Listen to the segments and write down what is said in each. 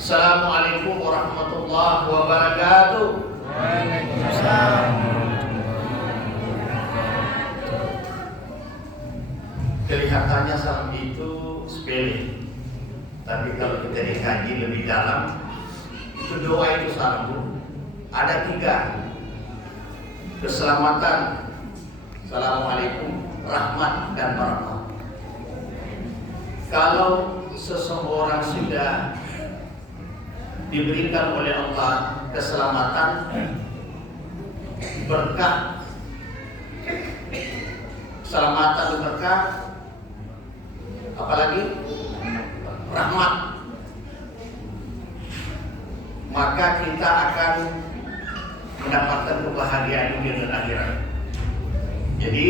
Assalamualaikum warahmatullahi wabarakatuh. Waalaikumsalam. Kelihatannya salam itu sepele, tapi kalau kita dikaji lebih dalam, itu doa itu salam ada 3: keselamatan, assalamualaikum, rahmat dan barakah. Kalau seseorang sudah diberikan oleh Allah keselamatan, berkah, keselamatan dan berkah, apalagi rahmat, maka kita akan mendapatkan kebahagiaan dunia dan akhirat. Jadi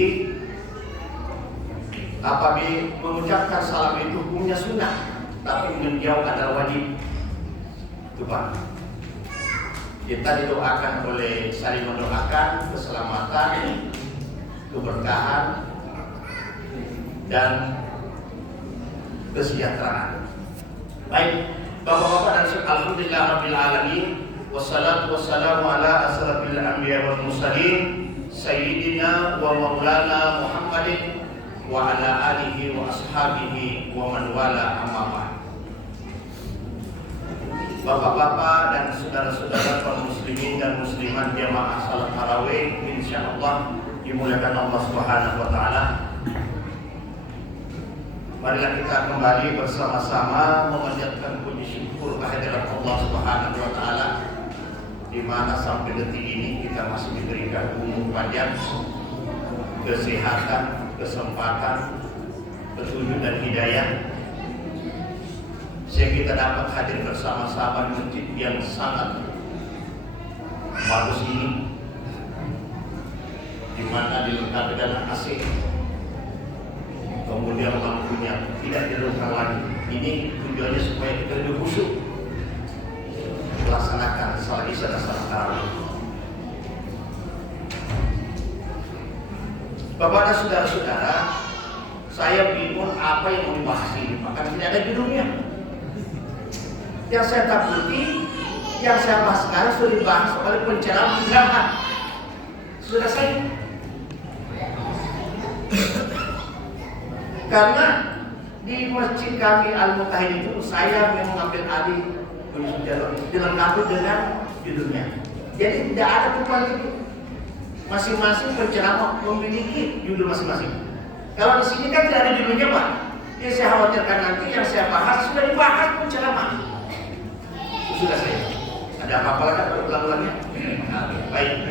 apabila mengucapkan salam itu hukumnya sunnah, tapi menjauh adalah wajib. Itu Pak, kita didoakan oleh saling mendoakan keselamatan, keberkahan dan kesejahteraan. Baik, Bapak-bapak dan alhamdulillah rabbil alamin, wassalatu wassalamu ala asrafil anbiya wal mursalin sayyidina wa maulana Muhammadin wa ala alihi wa ashabihi wa man wala, amma ba'd. Bapak-bapak dan saudara-saudara kaum muslimin dan muslimat jamaah salat tarawih insyaallah dimuliakan Allah Subhanahu wa taala. Marilah kita kembali bersama-sama memanjatkan puji syukur kehadirat Allah Subhanahu wa taala, di mana sampai detik ini kita masih diberikan umur panjang, kesehatan, kesempatan, petunjuk dan hidayah, sehingga kita dapat hadir bersama-sama di masjid yang sangat bagus ini, di mana dilengkapi dengan AC, kemudian lampunya tidak dirungkang lagi. Ini tujuannya supaya kita lebih khusyuk melaksanakan salat isya dan salat tarawih. Bapak dan saudara-saudara, saya bingung apa yang mau dibahas ini, maka tidak ada judulnya. Yang saya takuti, yang saya bahas sekarang sudah dibahas oleh penceramah zaman. Sudah saya. Karena di masjid kami Al-Mutahid itu saya mengambil alih dilengkapi dengan judulnya. Jadi tidak ada perubahan itu. Masing-masing penceramah memiliki judul masing-masing. Kalau di sini kan tidak ada judulnya Pak. Yang saya khawatirkan nanti yang saya bahas sudah dibahas penceramah. Sudah saya. Ada apa-apa lagi berulang-ulangnya? Baik.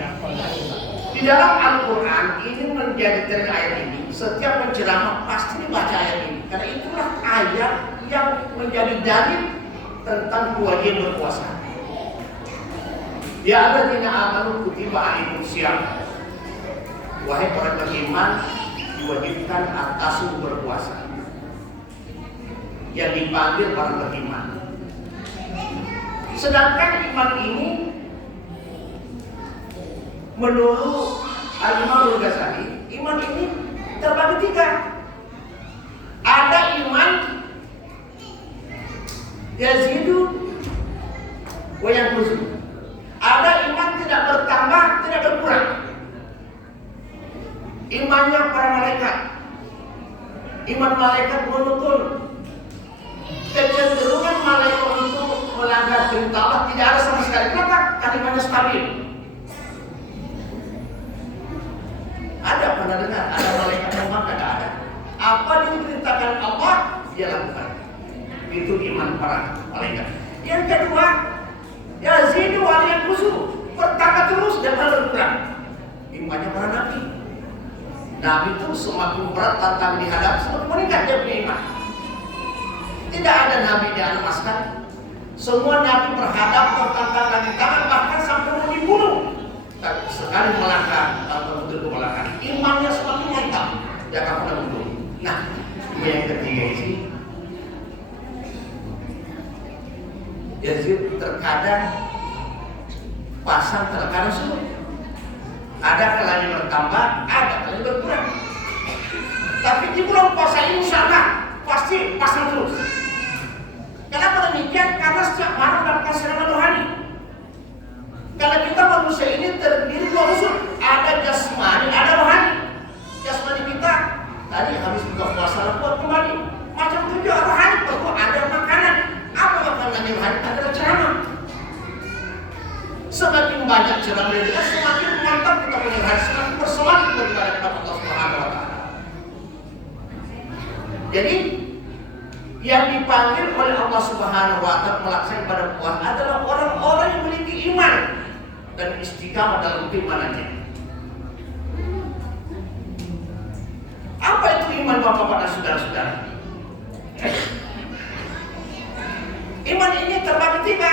Di dalam Al-Quran ini menjadi dari ayat ini, setiap penceramah pasti dibaca ayat ini, karena itulah ayat yang menjadi dalil tentang kewajiban berpuasa. Ya alladzina amanu kutiba alaikumus syiyam. Wahai orang beriman, diwajibkan atasmu berpuasa. Yang dipanggil orang beriman. Sedangkan iman ini menurut Al-Imam Al-Ghazali, iman ini terbagi 3. Ada iman yazidu wa yanqusu. Ada iman tidak bertambah, tidak berkurang. Imannya para malaikat. Iman malaikat monoton. Kecenderungan malaikat untuk melanggar perintah Allah tidak ada sama sekali. Kenapa? Karena imannya stabil. Ada pernah dengar ada malaikat yang maka tidak ada. Apa diperintahkan Allah dia lakukan. Itu iman para malaikat. Yang kedua, yazidu wa yanqusu, bertambah terus dan berkurang. Imannya para nabi. Nabi itu semakin berat tantangan dihadapi, semakin meningkat dia punya iman. Tidak ada nabi di alam maskal. Semua nabi berhadap tantangan tangan bahkan sampai mau dibunuh. Tapi sekali melangkah atau betul melangkah, imannya semakin mantap. Dia akan pernah mundur. Nah, yang ketiga ini, jadi terkadang pasang, terkadang surut. Ada kalanya bertambah, ada kalanya berkurang. Tapi di bulan puasa ini insya Allah pasti pasang terus. Kenapa demikian? Karena setiap malam manusia ini terdiri dua unsur, ada jasmani, ada rohani. Jasmani kita tadi habis buka puasa buat kembali. Macam itu juga rohani, perlu ada makanan. Apa makanan yang rohani? Adalah ceramah. Semakin banyak ceramah dari kita, semakin mantap kita punya rohani, semakin bersemangat beribadah kepada Allah Subhanahu wa Ta'ala. Jadi yang dipanggil oleh Allah Subhanahu wa Ta'ala melaksanakan ibadah puasa adalah orang-orang yang memiliki iman dan istiqamah dalam keimanannya. Apa itu iman, Bapak-bapak dan saudara-saudara? Iman ini terbagi tiga.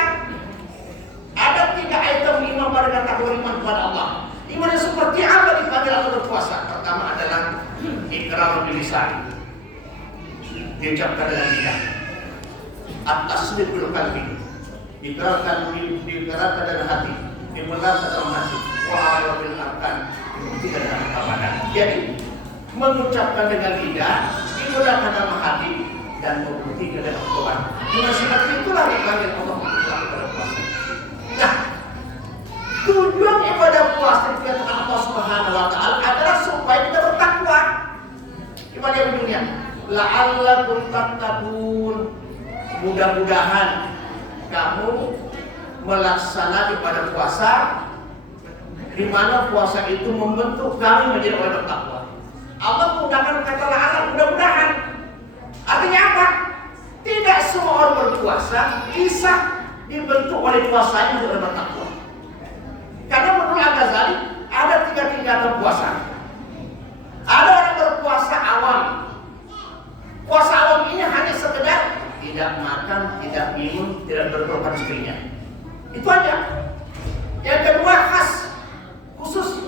Ada tiga item iman pada kategori iman kepada Allah. Iman yang seperti apa dipanggil atau berpuasa? Pertama adalah iqrar bil lisan, diucapkan dengan lidah. At-tasdiq bil qalbi, diikrarkan dengan hati, dibenarkan dalam hati. Wa ala bil arkan, dibuktikan dengan badan. Jadi mengucapkan dengan lidah, dibenarkan dalam hati, dan membuktikan dengan badan. Dengan seperti itulah dipanggil Allah pada puasa. Nah, tujuan ibadah puasa dikatakan Allah Subhanahu wa Ta'ala adalah supaya kita bertakwa. Ibadah ujungnya la'allakum tattaqun. Mudah-mudahan kamu melaksanakan ibadah puasa, di mana puasa itu membentuk kami menjadi orang bertakwa. Allah menggunakan kata la'alla, mudah-mudahan. Artinya apa? Tidak semua orang berpuasa bisa dibentuk oleh puasanya untuk bertakwa. Karena menurut Al-Ghazali ada tiga tingkatan puasa. Ada orang berpuasa awam. Puasa awam ini hanya sekedar tidak makan, tidak minum, tidak berkorban istrinya. Itu aja. Yang kedua khas, khusus.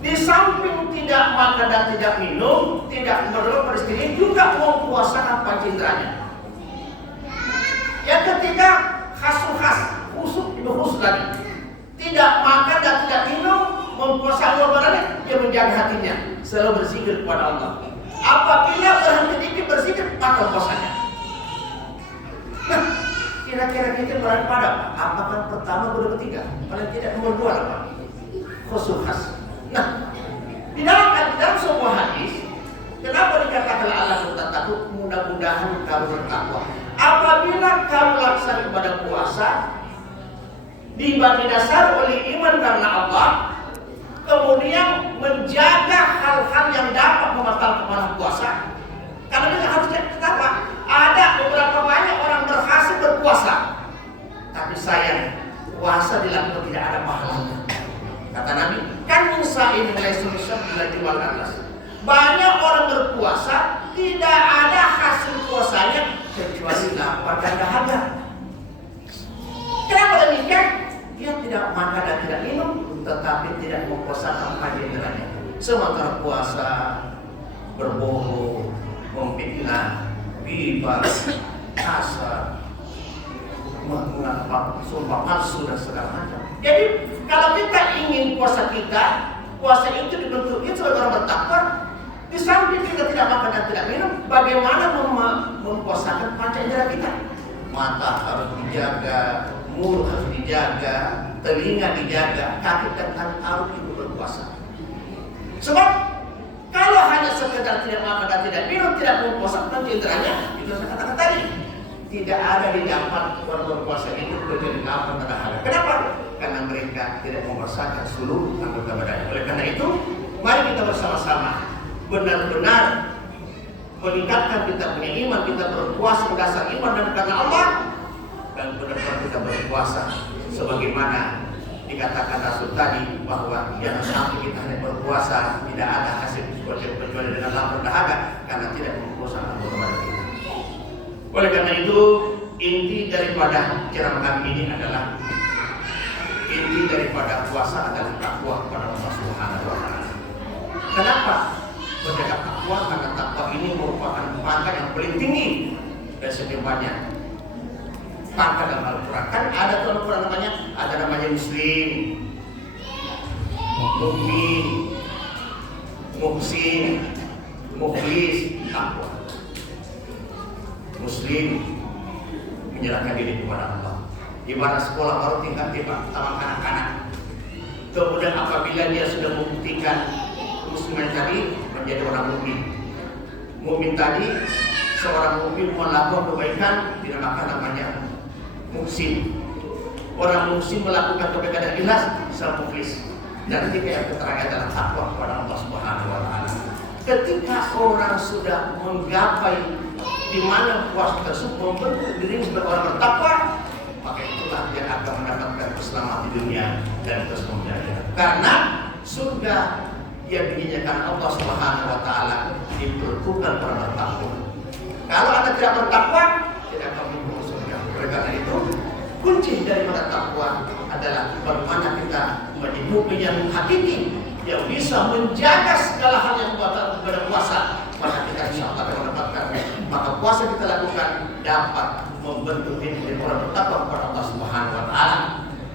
Di samping tidak makan dan tidak minum, tidak berkorban istrinya, juga mempuasakan pancinderanya. Yang ketiga khas, khusus itu khusus lagi. Tidak makan dan tidak minum, mempuasakan badannya, dia menjaga hatinya, selalu berzikir kepada Allah. Apabila berhenti dikit berzikir, maka puasanya. Nah, kira-kira kita berada pada apakah pertama atau ketiga? Paling tidak nomor dua lah, Pak. Khusus khas. Nah, di dalam sebuah hadis, kenapa dikatakan Allah takut? Mudah-mudahan kamu bertakwa. Apabila kamu laksanakan ibadah puasa dibagi dasar oleh iman karena Allah, kemudian menjaga hal-hal yang dapat membatalkan pahala puasa. Karena dia harus kenapa? Ada beberapa banyak orang berhasil berpuasa, tapi sayang puasa dilakukan tidak ada pahalanya. Kata Nabi, kan Musa ini mulai susah bila jual atas. Banyak orang berpuasa tidak ada hasil puasanya kecuali lapar dan dahaga. Kenapa demikian? Dia tidak makan dan tidak minum, tetapi tidak mempuasakan pancinderanya. Sementara puasa berbohong, memfitnah, ghibah, kasar, sumpah palsu dan segala macam. Jadi kalau kita ingin puasa itu dibentuknya sebagai orang bertakwa. Di samping kita tidak makan dan tidak minum, bagaimana mempuasakan panca indera kita? Mata harus dijaga, mulut harus dijaga, telinga dijaga, kaki dan tangan harus itu berpuasa. Sebab kalau hanya sekedar tidak makan dan tidak minum, tidak mempuasakan panca inderanya, itu saya katakan tadi, tidak ada di dapat orang berpuasa itu kecuali lapar dan dahaga. Kenapa? Karena mereka tidak mempuasakan seluruh anggota badannya. Oleh karena itu, mari kita bersama-sama benar-benar meningkatkan kita punya iman, kita berpuasa berdasar iman dan karena Allah, dan benar-benar kita berpuasa sebagaimana dikatakan Rasul tadi, bahwa jangan sampai kita hanya berpuasa tidak ada hasil kecuali dengan lapar dahaga karena tidak mempuasakan kepada kita. Oleh karena itu, inti daripada ceramah kami ini adalah puasa adalah takwa kepada Allah Subhanahu wa Ta'ala. Kenapa? Menjaga takwa, karena takwa ini merupakan pangkat yang paling tinggi dari sekian banyak pangkat dalam Al-Quran. Kan ada dalam Al-Quran namanya muslim, mukmin, muhsin, mukhlis, takwa. Muslim menyerahkan diri kepada Allah. Ibarat sekolah baru tingkat taman kanak-kanak. Kemudian apabila dia sudah membuktikan musliman tadi menjadi orang mukmin. Mukmin tadi seorang mukmin melakukan kebaikan dinamakan namanya muhsin. Orang muhsin melakukan kebaikan dan ikhlas sama muflis. Dan ketika yang terakhir adalah takwa kepada Allah Subhanahu wa taala. Ketika orang sudah menggapai di mana puasa tersebut membentuk dirinya sebagai orang bertakwa, maka itulah dia akan mendapatkan keselamatan di dunia dan keselamatan di akhirat. Karena surga yang dinyatakan Allah Subhanahu wa taala diperuntukkan para bertakwa. Kalau Anda tidak bertakwa, tidak akan masuk surga. Oleh karena itu, kunci dari takwa adalah bagaimana kita menjadi mukmin yang hakiki, yang bisa menjaga segala hal yang kepada puasa. Maka kita insya Allah akan mendapatkan. Maka puasa kita lakukan dapat membentuk diri dari orang bertakwa kepada Allah Subhanahu wa taala.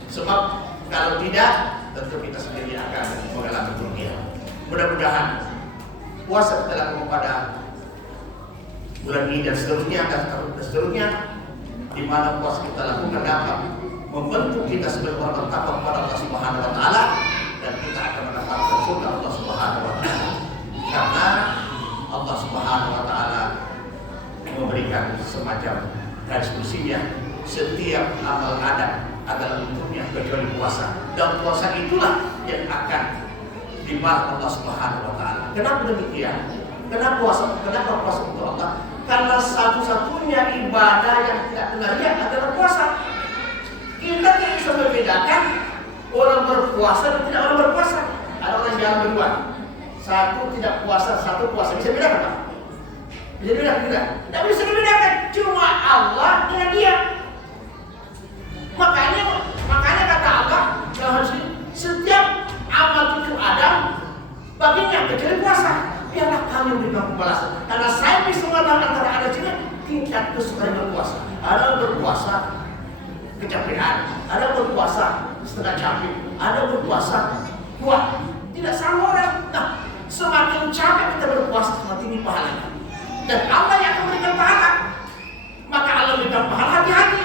Sebab kalau tidak, tentu kita sendiri akan mengalami kerugian. Mudah-mudahan puasa kita lakukan pada bulan ini dan seterusnya, di mana puasa kita lakukan dapat membentuk kita sebagai orang bertakwa kepada Allah Subhanahu wa taala, dan kita akan mendapatkan surga Allah Subhanahu wa taala. Karena Allah Subhanahu wa taala memberikan semacam garis bersihnya, setiap amal adalah untuknya kecuali puasa. Dan puasa itulah yang akan dibalas Allah Subhanahu wa taala. Kenapa demikian? Kenapa puasa untuk Allah? Karena satu-satunya ibadah yang tidak kena riya adalah puasa. Kita tidak bisa membedakan orang berpuasa dan tidak orang berpuasa. Ada orang jalan berdua, satu tidak puasa, satu puasa. Bisa bedakan Pak? Bisa bedakan tidak? Tidak bisa dibedakan. Cuma Allah dengan dia. Makanya kata Allah dalam hadis ini, setiap amal cucu Adam baginya kecuali puasa. Biarlah kami memberikan pembalasan. Karena saya bisa mengatakan antara ada sini tingkat kesukaan berpuasa. Ada berpuasa kecapean, ada berpuasa setengah capek, ada berpuasa kuat. Tidak sama orang. Nah, semakin capek kita berpuasa, semakin tinggi pahalanya. Dan Allah yang akan memberikan pahala. Maka Allah memberikan pahala, hati-hati.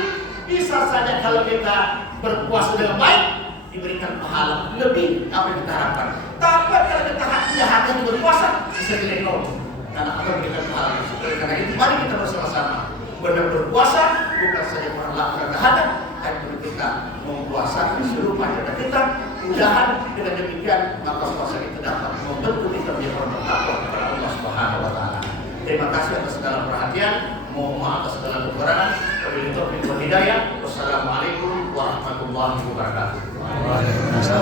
Bisa saja kalau kita berpuasa dengan baik, diberikan pahala lebih apa yang kita harapkan. Tapi kalau kita tidak hati berpuasa, bisa nilai nol. Karena akan memberikan pahala. Karena itu mari kita bersama-sama benar berpuasa, bukan saja melakukan kehadiran, tapi kita mempuasa di seluruh masyarakat kita. Mudahan dengan demikian maka puasa kita dapat membentuk kita menjadi orang bertakwa kepada Allah Subhanahu wa taala. Terima kasih atas segala perhatian, mohon maaf atas segala kekurangan. Wabillahi taufiq wal hidayah. Wassalamualaikum warahmatullahi wabarakatuh.